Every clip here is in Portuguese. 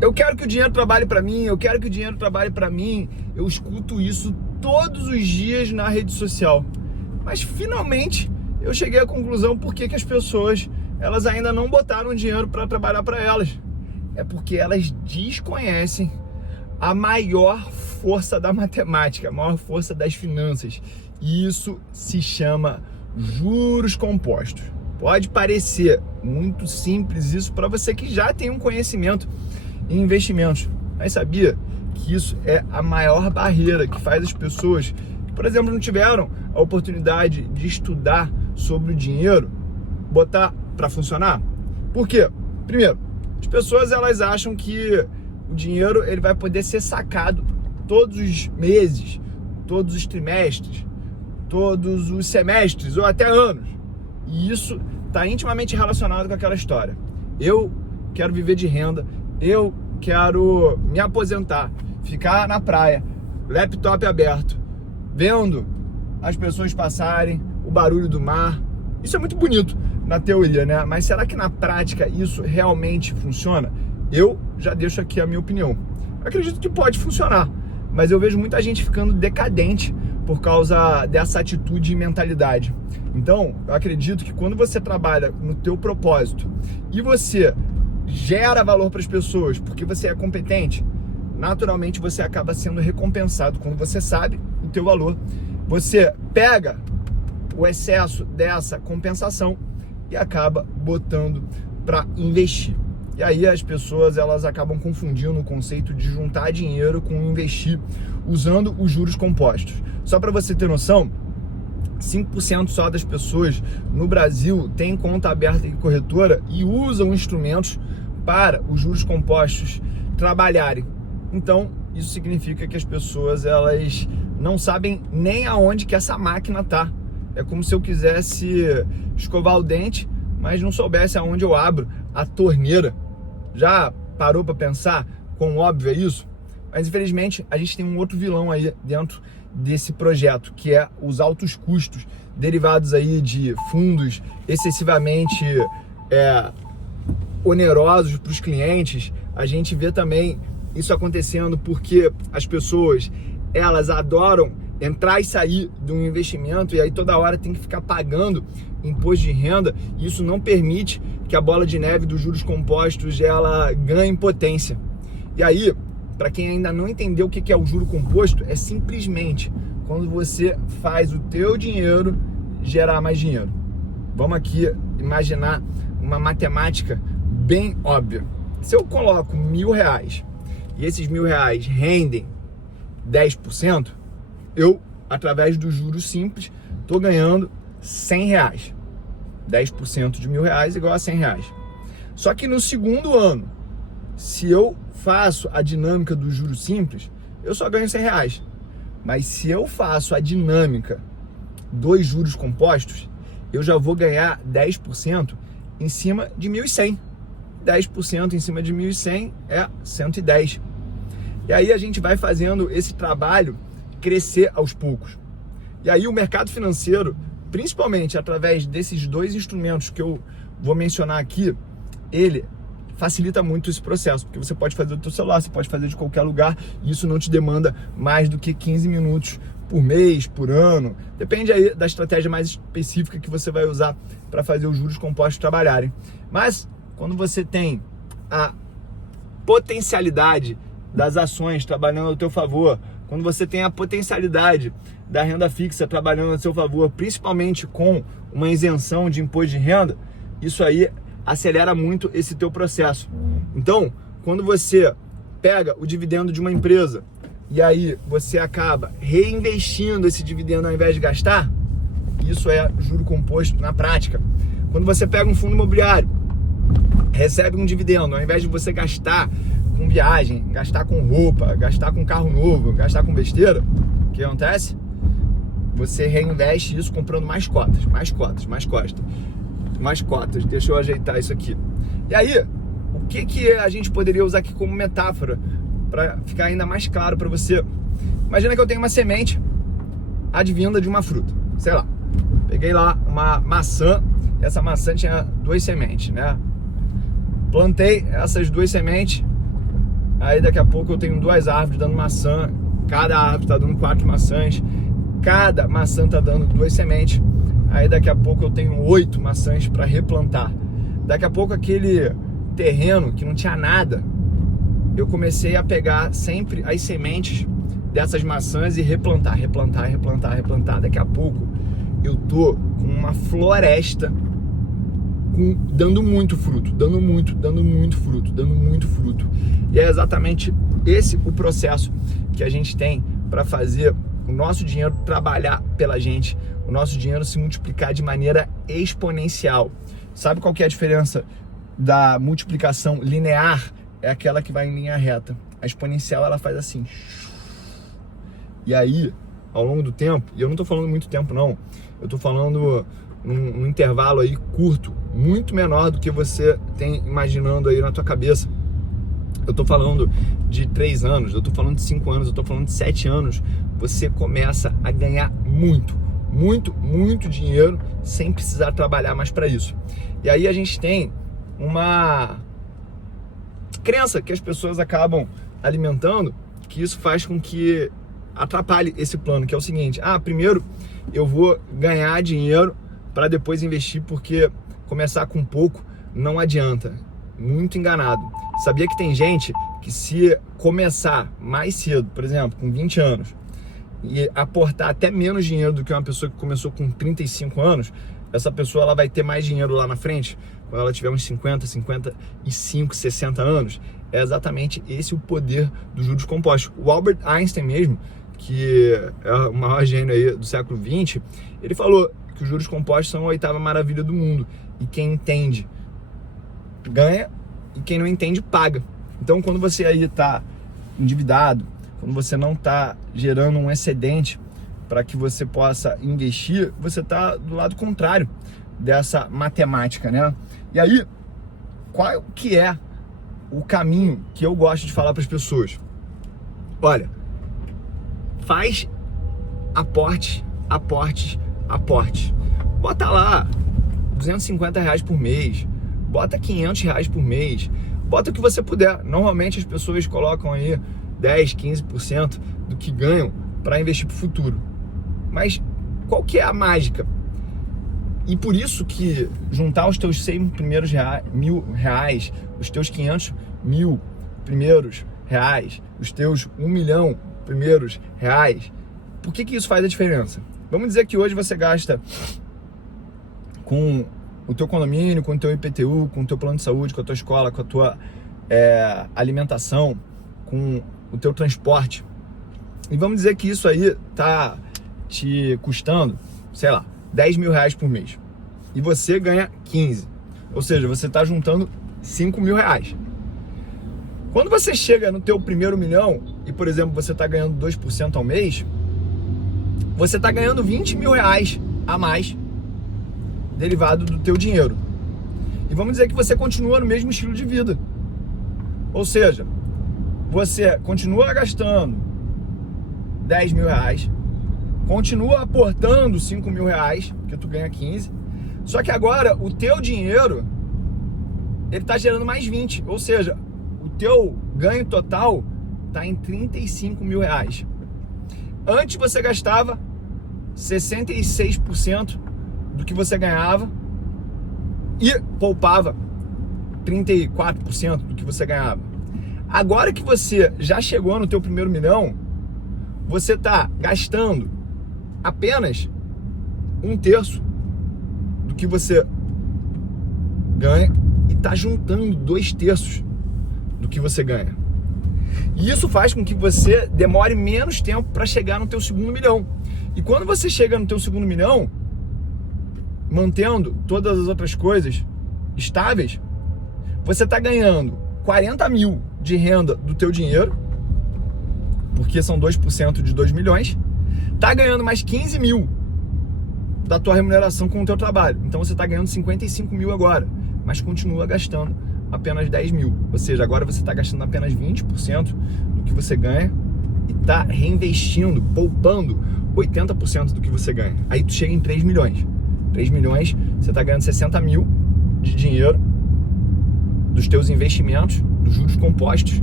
Eu quero que o dinheiro trabalhe para mim, eu quero que o dinheiro trabalhe para mim. Eu escuto isso todos os dias na rede social. Mas finalmente eu cheguei à conclusão por que as pessoas elas ainda não botaram dinheiro para trabalhar para elas. É porque elas desconhecem a maior força da matemática, a maior força das finanças. E isso se chama juros compostos. Pode parecer muito simples isso para você que já tem um conhecimento em investimentos, mas sabia que isso é a maior barreira que faz as pessoas que, por exemplo, não tiveram a oportunidade de estudar sobre o dinheiro, botar para funcionar? Por quê? Primeiro, as pessoas elas acham que o dinheiro ele vai poder ser sacado todos os meses, todos os trimestres, todos os semestres ou até anos. E isso está intimamente relacionado com aquela história. Eu quero viver de renda, eu quero me aposentar, ficar na praia, laptop aberto, vendo as pessoas passarem, o barulho do mar. Isso é muito bonito na teoria, né? Mas será que na prática isso realmente funciona? Eu já deixo aqui a minha opinião. Eu acredito que pode funcionar, mas eu vejo muita gente ficando decadente por causa dessa atitude e mentalidade. Então, eu acredito que quando você trabalha no teu propósito e você gera valor para as pessoas porque você é competente, naturalmente você acaba sendo recompensado. Quando você sabe o teu valor, você pega o excesso dessa compensação e acaba botando para investir. E aí as pessoas elas acabam confundindo o conceito de juntar dinheiro com investir usando os juros compostos. Só para você ter noção, 5% só das pessoas no Brasil têm conta aberta em corretora e usam instrumentos para os juros compostos trabalharem. Então, isso significa que as pessoas elas não sabem nem aonde que essa máquina tá. É como se eu quisesse escovar o dente, mas não soubesse aonde eu abro a torneira. Já parou para pensar quão óbvio é isso? Mas infelizmente a gente tem um outro vilão aí dentro desse projeto, que é os altos custos derivados aí de fundos excessivamente onerosos para os clientes. A gente vê também isso acontecendo porque as pessoas elas adoram entrar e sair de um investimento e aí toda hora tem que ficar pagando imposto de renda. E isso não permite que a bola de neve dos juros compostos ela ganhe potência. E aí, para quem ainda não entendeu o que é o juro composto, é simplesmente quando você faz o teu dinheiro gerar mais dinheiro. Vamos aqui imaginar uma matemática bem óbvia. Se eu coloco R$1.000 e esses R$1.000 rendem 10%, eu, através do juros simples, estou ganhando R$100. 10% de R$1.000 igual a R$100. Só que no segundo ano, se eu faço a dinâmica do juros simples, eu só ganho R$100. Mas se eu faço a dinâmica dos juros compostos, eu já vou ganhar 10% em cima de 1.100. 10% em cima de 1.100 é 110. E aí a gente vai fazendo esse trabalho crescer aos poucos. E aí o mercado financeiro, principalmente através desses dois instrumentos que eu vou mencionar aqui, ele facilita muito esse processo, porque você pode fazer do seu celular, você pode fazer de qualquer lugar, e isso não te demanda mais do que 15 minutos por mês, por ano. Depende aí da estratégia mais específica que você vai usar para fazer os juros compostos trabalharem. Mas quando você tem a potencialidade das ações trabalhando ao teu favor, quando você tem a potencialidade da renda fixa trabalhando a seu favor, principalmente com uma isenção de imposto de renda, isso aí acelera muito esse teu processo. Então, quando você pega o dividendo de uma empresa e aí você acaba reinvestindo esse dividendo ao invés de gastar, isso é juro composto na prática. Quando você pega um fundo imobiliário, recebe um dividendo, ao invés de você gastar com viagem, gastar com roupa, gastar com carro novo, gastar com besteira, o que acontece? Você reinveste isso comprando mais cotas. Deixa eu ajeitar isso aqui. E aí, o que a gente poderia usar aqui como metáfora para ficar ainda mais claro para você? Imagina que eu tenho uma semente advinda de uma fruta, sei lá. Peguei lá uma maçã, e essa maçã tinha 2 sementes, né? Plantei essas 2 sementes aí daqui a pouco eu tenho 2 árvores dando maçã, cada árvore está dando 4 maçãs, cada maçã está dando 2 sementes, aí daqui a pouco eu tenho 8 maçãs para replantar. Daqui a pouco aquele terreno que não tinha nada, eu comecei a pegar sempre as sementes dessas maçãs e replantar. Daqui a pouco eu tô com uma floresta dando muito fruto. E é exatamente esse o processo que a gente tem para fazer o nosso dinheiro trabalhar pela gente, o nosso dinheiro se multiplicar de maneira exponencial. Sabe qual que é a diferença da multiplicação linear? É aquela que vai em linha reta. A exponencial, ela faz assim. E aí, ao longo do tempo, e eu não tô falando muito tempo não, eu tô falando num intervalo aí curto, muito menor do que você tem imaginando aí na tua cabeça. Eu tô falando de 3 anos, eu tô falando de 5 anos, eu tô falando de 7 anos, você começa a ganhar muito dinheiro sem precisar trabalhar mais para isso. E aí a gente tem uma crença que as pessoas acabam alimentando, que isso faz com que atrapalhe esse plano, que é o seguinte: primeiro eu vou ganhar dinheiro para depois investir, porque começar com pouco não adianta. Muito enganado. Sabia que tem gente que, se começar mais cedo, por exemplo, com 20 anos, e aportar até menos dinheiro do que uma pessoa que começou com 35 anos, essa pessoa ela vai ter mais dinheiro lá na frente, quando ela tiver uns 50, 55, 60 anos. É exatamente esse o poder dos juros compostos. O Albert Einstein mesmo, que é o maior gênio aí do século XX, ele falou que os juros compostos são a 8ª maravilha do mundo. E quem entende ganha, e quem não entende paga. Então, quando você aí está endividado, quando você não está gerando um excedente para que você possa investir, você está do lado contrário dessa matemática, né? E aí, qual que é o caminho que eu gosto de falar para as pessoas? Olha, faz aporte. Bota lá R$250 por mês, bota R$500 por mês, bota o que você puder. Normalmente as pessoas colocam aí 10, 15% do que ganham para investir para o futuro. Mas qual que é a mágica? E por isso que juntar os teus 100 primeiros R$1.000, os teus 500 mil primeiros reais, os teus 1 milhão primeiros reais, por que isso faz a diferença? Vamos dizer que hoje você gasta com o teu condomínio, com o teu IPTU, com o teu plano de saúde, com a tua escola, com a tua alimentação, com o teu transporte. E vamos dizer que isso aí tá te custando, sei lá, R$10.000 por mês. E você ganha 15. Ou seja, você tá juntando R$5.000. Quando você chega no teu primeiro milhão e, por exemplo, você tá ganhando 2% ao mês, você tá ganhando R$20.000 a mais derivado do teu dinheiro. E vamos dizer que você continua no mesmo estilo de vida. Ou seja, você continua gastando R$10.000, continua aportando R$5.000, porque tu ganha 15, só que agora o teu dinheiro, ele tá gerando mais 20, ou seja, o teu ganho total tá em R$35.000. Antes você gastava 66% do que você ganhava e poupava 34% do que você ganhava. Agora que você já chegou no teu primeiro milhão, você tá gastando apenas 1/3 do que você ganha e tá juntando 2/3 do que você ganha. E isso faz com que você demore menos tempo para chegar no teu segundo milhão. E quando você chega no teu segundo milhão, mantendo todas as outras coisas estáveis, você tá ganhando 40 mil de renda do teu dinheiro, porque são 2% de 2 milhões, tá ganhando mais 15 mil da tua remuneração com o teu trabalho. Então você tá ganhando 55 mil agora, mas continua gastando apenas 10 mil. Ou seja, agora você tá gastando apenas 20% do que você ganha e tá reinvestindo, poupando 80% do que você ganha. Aí tu chega em 3 milhões. 3 milhões, você tá ganhando 60 mil de dinheiro dos teus investimentos, dos juros compostos,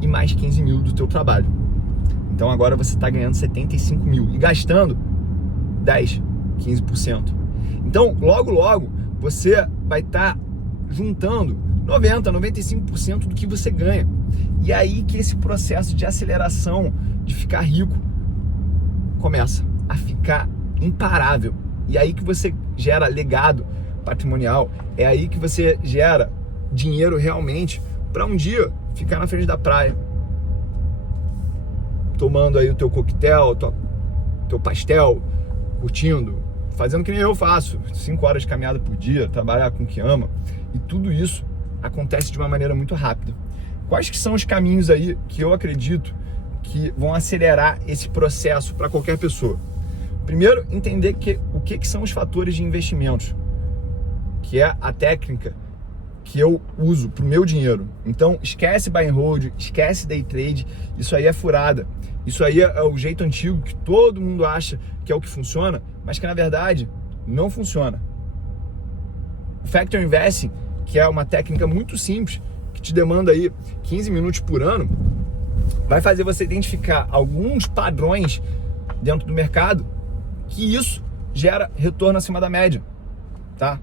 e mais 15 mil do teu trabalho. Então agora você está ganhando 75 mil e gastando 10, 15%. Então logo você vai estar juntando 90, 95% do que você ganha. E aí que esse processo de aceleração, de ficar rico, começa a ficar imparável. E aí que você gera legado patrimonial, é aí que você gera dinheiro realmente para um dia ficar na frente da praia, tomando aí o teu coquetel, teu pastel, curtindo, fazendo que nem eu faço, 5 horas de caminhada por dia, trabalhar com o que ama, e tudo isso acontece de uma maneira muito rápida. Quais que são os caminhos aí que eu acredito que vão acelerar esse processo para qualquer pessoa? Primeiro, entender o que são os fatores de investimentos, que é a técnica que eu uso para o meu dinheiro. Então, esquece buy and hold, esquece day trade, isso aí é furada. Isso aí é o jeito antigo que todo mundo acha que é o que funciona, mas que na verdade não funciona. O Factor Investing, que é uma técnica muito simples, que te demanda aí 15 minutos por ano, vai fazer você identificar alguns padrões dentro do mercado, que isso gera retorno acima da média, tá?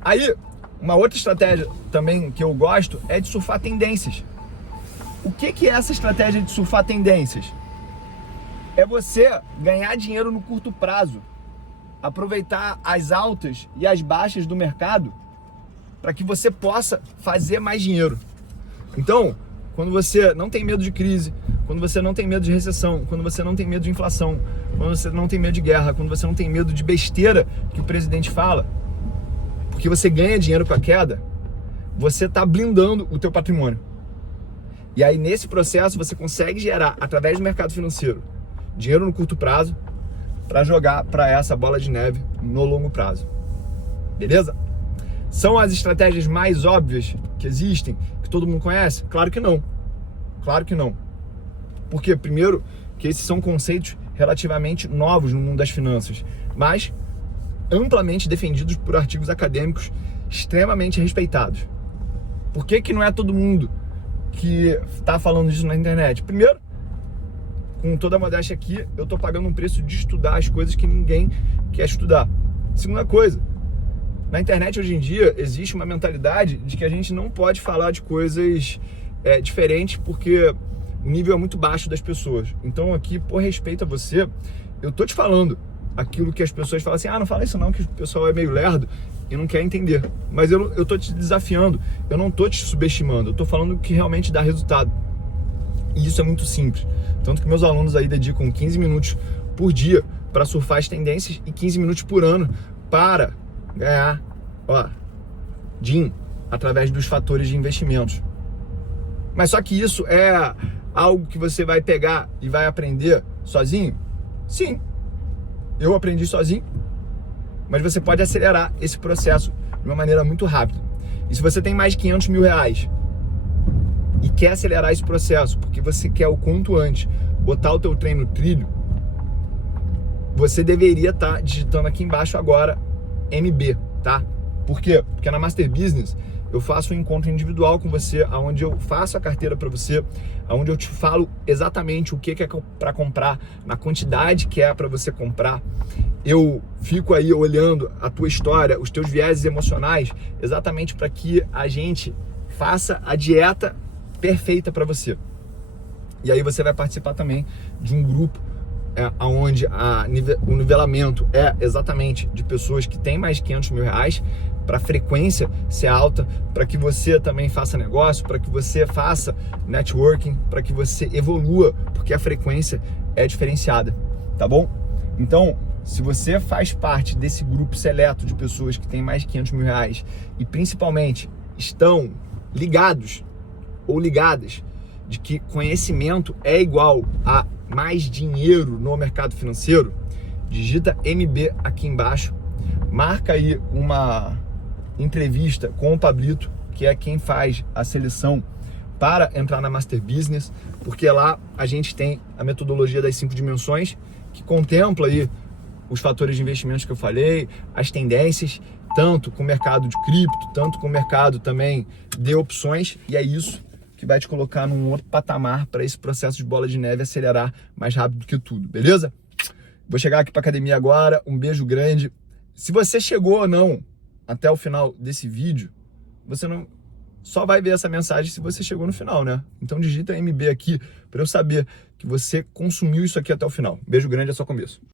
Aí, uma outra estratégia também que eu gosto é de surfar tendências. O que é essa estratégia de surfar tendências? É você ganhar dinheiro no curto prazo, aproveitar as altas e as baixas do mercado para que você possa fazer mais dinheiro. Então, quando você não tem medo de crise, quando você não tem medo de recessão, quando você não tem medo de inflação, quando você não tem medo de guerra, quando você não tem medo de besteira que o presidente fala, porque você ganha dinheiro com a queda, você está blindando o teu patrimônio. E aí nesse processo você consegue gerar, através do mercado financeiro, dinheiro no curto prazo para jogar para essa bola de neve no longo prazo. Beleza? São as estratégias mais óbvias que existem, que todo mundo conhece? Claro que não. Claro que não. Porque, primeiro, que esses são conceitos relativamente novos no mundo das finanças, mas amplamente defendidos por artigos acadêmicos extremamente respeitados. Por que não é todo mundo que está falando disso na internet? Primeiro, com toda a modéstia aqui, eu estou pagando um preço de estudar as coisas que ninguém quer estudar. Segunda coisa, na internet hoje em dia existe uma mentalidade de que a gente não pode falar de coisas diferentes porque o nível é muito baixo das pessoas. Então aqui, por respeito a você, eu tô te falando aquilo que as pessoas falam assim, não fala isso não, que o pessoal é meio lerdo e não quer entender. Mas eu tô te desafiando, eu não tô te subestimando, eu tô falando o que realmente dá resultado. E isso é muito simples. Tanto que meus alunos aí dedicam 15 minutos por dia para surfar as tendências e 15 minutos por ano para ganhar, DIN, através dos fatores de investimentos. Mas só que isso é algo que você vai pegar e vai aprender sozinho? Sim, eu aprendi sozinho, mas você pode acelerar esse processo de uma maneira muito rápida. E se você tem mais de 500 mil reais e quer acelerar esse processo, porque você quer o quanto antes botar o teu trem no trilho, você deveria estar digitando aqui embaixo agora MB, tá? Por quê? Porque na Master Business eu faço um encontro individual com você, onde eu faço a carteira para você, onde eu te falo exatamente o que é para comprar, na quantidade que é para você comprar. Eu fico aí olhando a tua história, os teus vieses emocionais, exatamente para que a gente faça a dieta perfeita para você. E aí você vai participar também de um grupo onde o nivelamento é exatamente de pessoas que têm mais de 500 mil reais, para a frequência ser alta, para que você também faça negócio, para que você faça networking, para que você evolua, porque a frequência é diferenciada, tá bom? Então, se você faz parte desse grupo seleto de pessoas que têm mais de 500 mil reais e principalmente estão ligados ou ligadas de que conhecimento é igual a mais dinheiro no mercado financeiro, digita MB aqui embaixo, marca aí uma entrevista com o Pablito, que é quem faz a seleção para entrar na Master Business, porque lá a gente tem a metodologia das 5 dimensões, que contempla aí os fatores de investimentos que eu falei, as tendências, tanto com o mercado de cripto, tanto com o mercado também de opções, e é isso que vai te colocar num outro patamar para esse processo de bola de neve acelerar mais rápido do que tudo, beleza? Vou chegar aqui para academia agora, um beijo grande. Se você chegou ou não até o final desse vídeo, você não só vai ver essa mensagem se você chegou no final, né? Então digita MB aqui para eu saber que você consumiu isso aqui até o final. Beijo grande, é só começo.